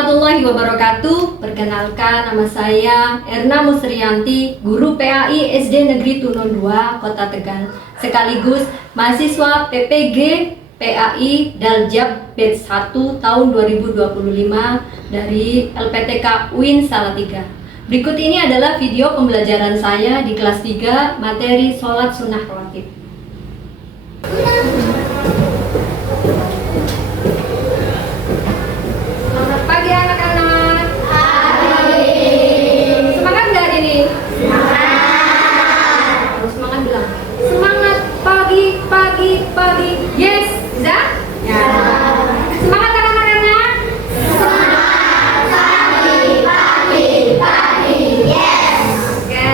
warahmatullahi wabarakatuh. Perkenalkan, nama saya Erna Musrianti, guru PAI SD Negeri Tunon 2, Kota Tegal, sekaligus mahasiswa PPG PAI Daljab Batch 1 tahun 2025 dari LPTK UIN Salatiga. Berikut ini adalah video pembelajaran saya di kelas 3 materi sholat sunnah rawatib. Selamat pagi anak-anak. Semangat nggak hari ini? Semangat. Terus semangat bilang semangat pagi pagi pagi. Yes, bisa? Ya. Semangat anak-anak. Semangat pagi pagi pagi. Yes. Oke.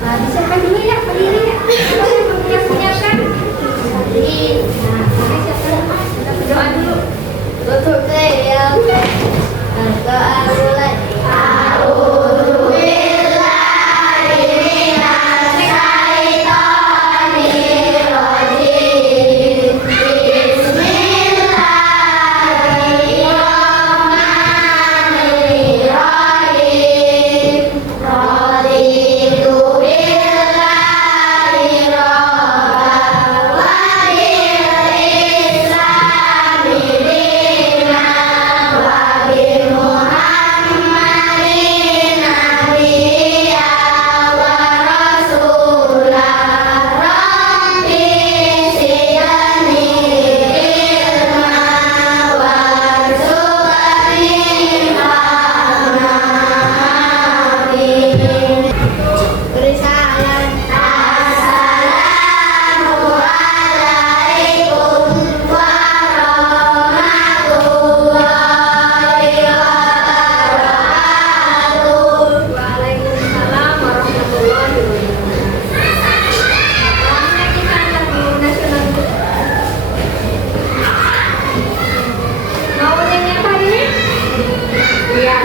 Disiapkan dulu ya pagi ini ya. Kita menyiapkan. Nah, siap dulu. Kita berdoa dulu. Tutup ya. Doa mulai.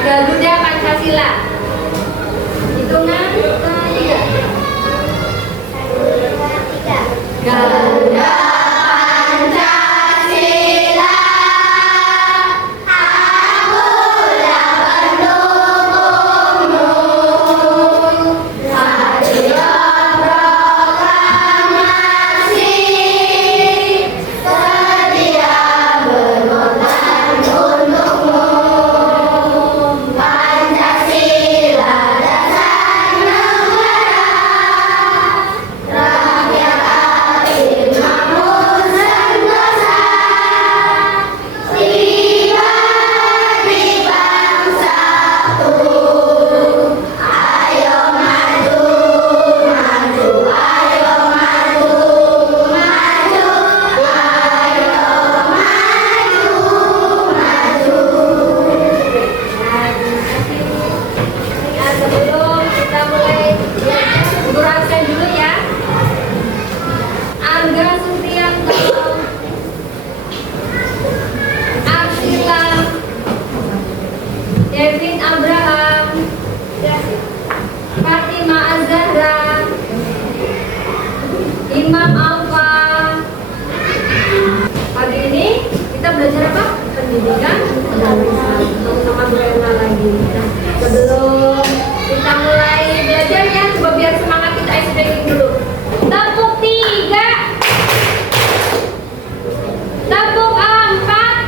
Garuda Pancasila. Hitungan 3. Garuda Pancasila. Aku dapat mendukungmu. Satria proklamasi. Sedia berkorban untukmu. Pancasila dasar negara, rakyat adil makmur sentosa, pribadi bangsaku. Ayo maju, maju, ayo maju, maju, ayo maju, maju. Nah, sebelum kita mulai belajar, guru absen dulu ya. Angga Supriyanto, Arsila, Devin Abraham, Fatima Azahra, Imam Alfa. Hari ini kita belajar apa? Pendidikan sama Bu Erna lagi. Nah, sebelum kita mulai belajarnya, coba biar semangat kita ice breaking dulu. Tepuk 3, tepuk 4.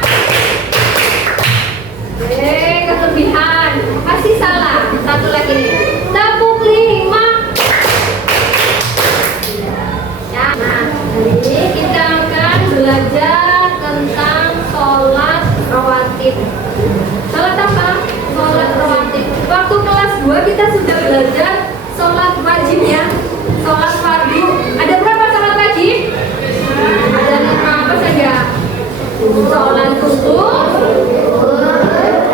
Kelebihan, pasti salah. Satu lagi nih. Tepuk 5. Ya, nah, hari ini kita akan belajar tentang sholat rawatib. Sholat apa? Sholat rawatib. Waktu kelas 2 kita sudah belajar sholat wajib ya. Sholat fardu. Ada berapa sholat wajib? Ada 5 apa saja? Sholat subuh,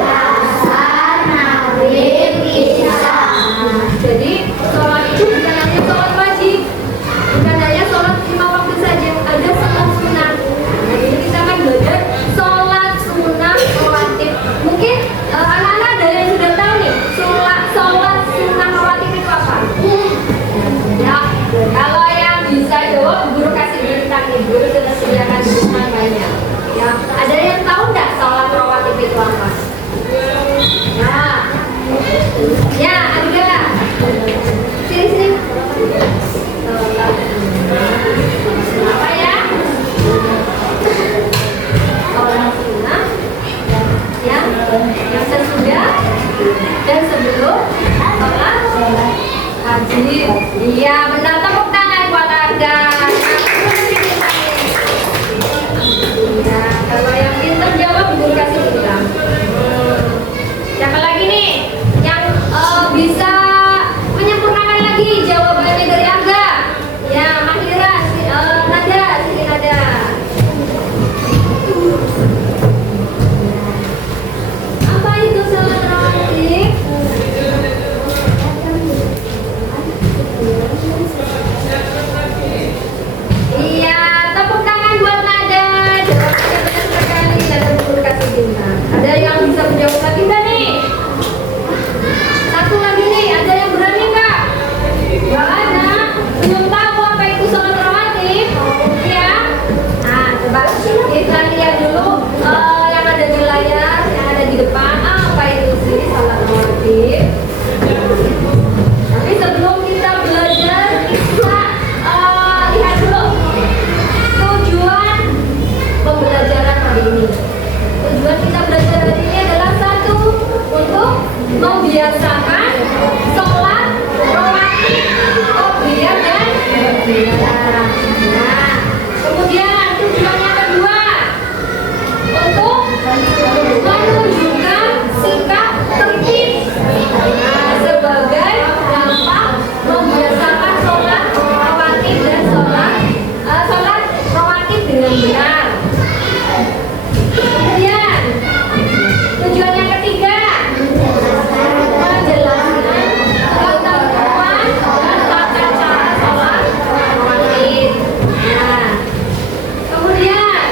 asar, maghrib, isya. Jadi sholat itu bukan hanya sholat wajib, bukan hanya sholat 5 waktu saja. Ada sholat sunnah. Nah, ini kita akan belajar sholat sunnah rawatib. Mungkin anak-anak ada yang sudah tahu nih sholat sunnah rawatib itu apa? Ya, kalau yang bisa jawab, guru kasih bintang nih. Guru sudah sediakan bintang banyak. Ya, ada yang tahu nggak sholat rawatib itu apa? dengan benar. Kemudian tujuan yang ketiga, menjelaskan ketentuan dan tata cara sholat rawatib. Nah, kemudian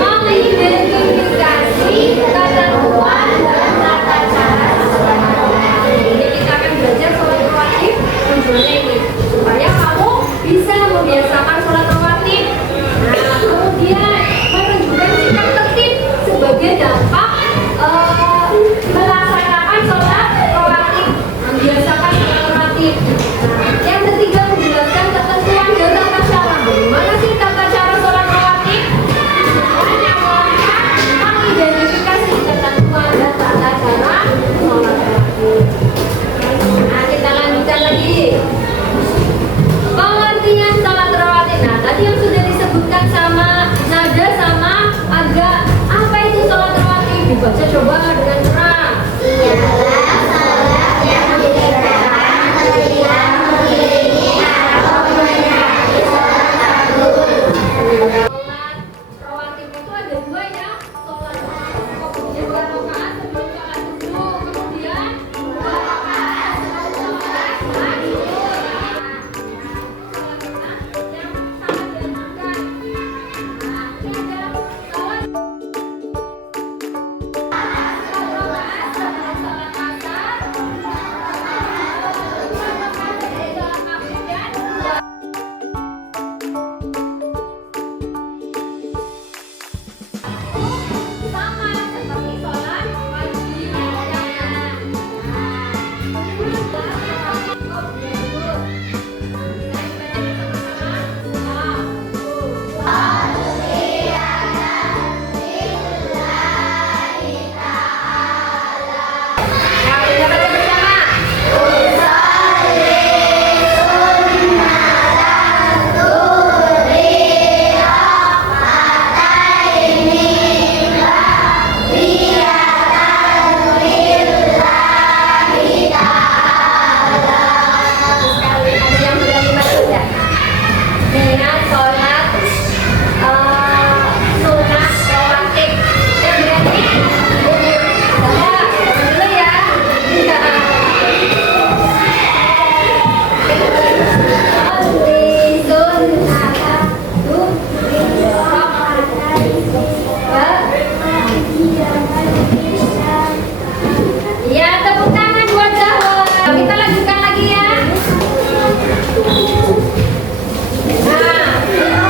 mengidentifikasi ketentuan dan tata cara sholat rawatib. Jadi kita akan belajar sholat rawatib tujuannya ini supaya kamu bisa membiasakan sholat rawatib. Nah, kemudian menunjukkan sikap tertib sebagai dampak melaksanakan sholat rawatib, membiasakan sholat rawatib. Nah, yang ketiga menjelaskan ketentuan dan tata cara. Bagaimana sih tata cara sholat rawatib? Yang kelima mengidentifikasi ketentuan dan tata cara sholat rawatib. Nah, kita lanjutkan lagi. Pengertian sholat rawatib. Nah, tadi yang sudah disebutkan sama Nada sama Aga. Apa itu sholat rawatib? Dibaca coba dengan terang. Ialah salat yang dikerjakan setiap mengiringi atau menyertai sholat fardu. Sholat rawatib itu ada dua ya. Sholat kemudian 2 rakaat sebelum sholat subuh, kemudian 2 rakaat sebelum sholat tahajud. Sholat sunat yang sangat dianjurkan. Nah, ini ada sholat rakaat sebelum sholat asar, sholat maghrib dan sama seperti sholat wajib. Dengan sholat sunat rawatib yang berani dulu ya. Ya, tepuk tangan buat Zahwa. Kita lanjutkan lagi ya. Nah,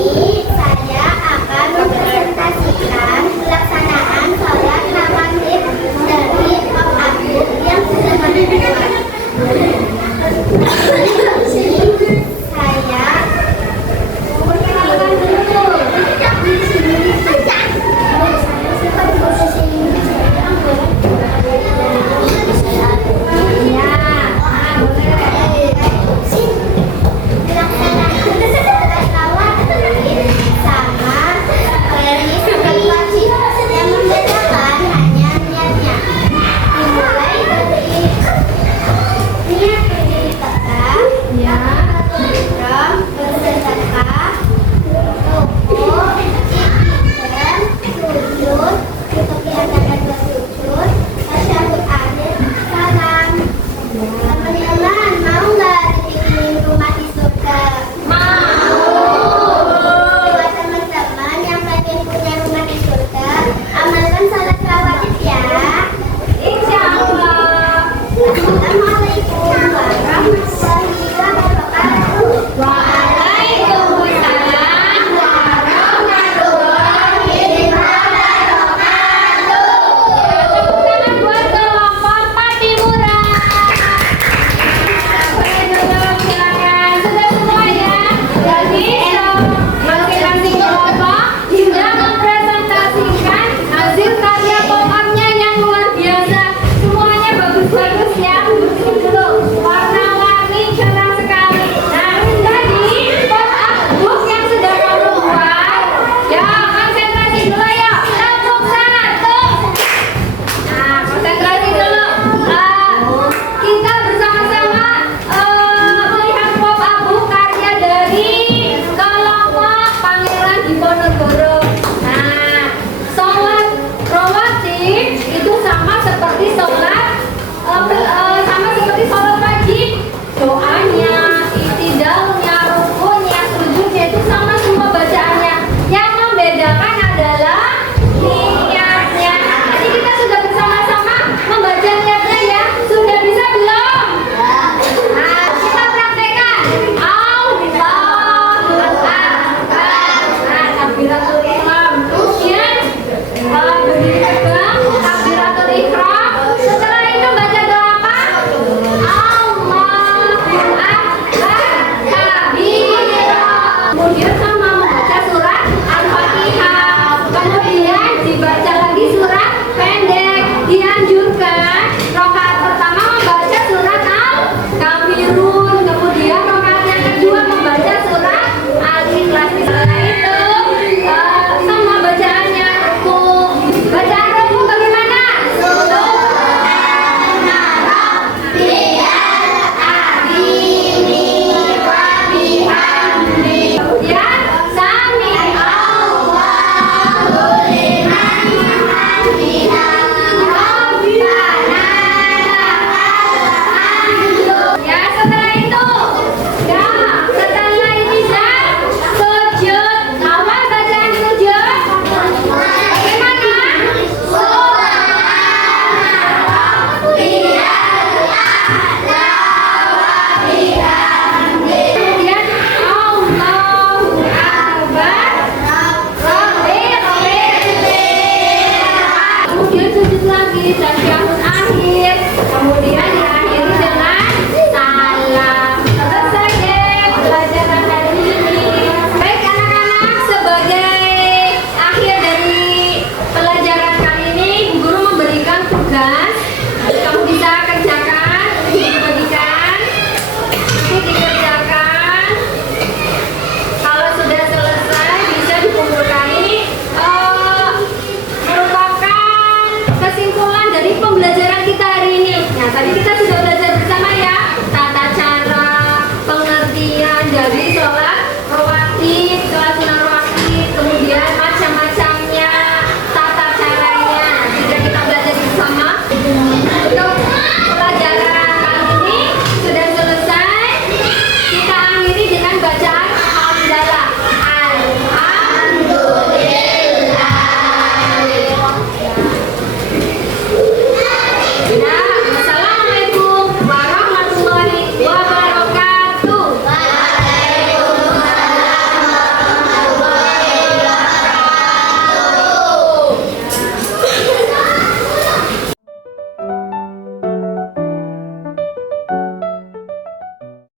ini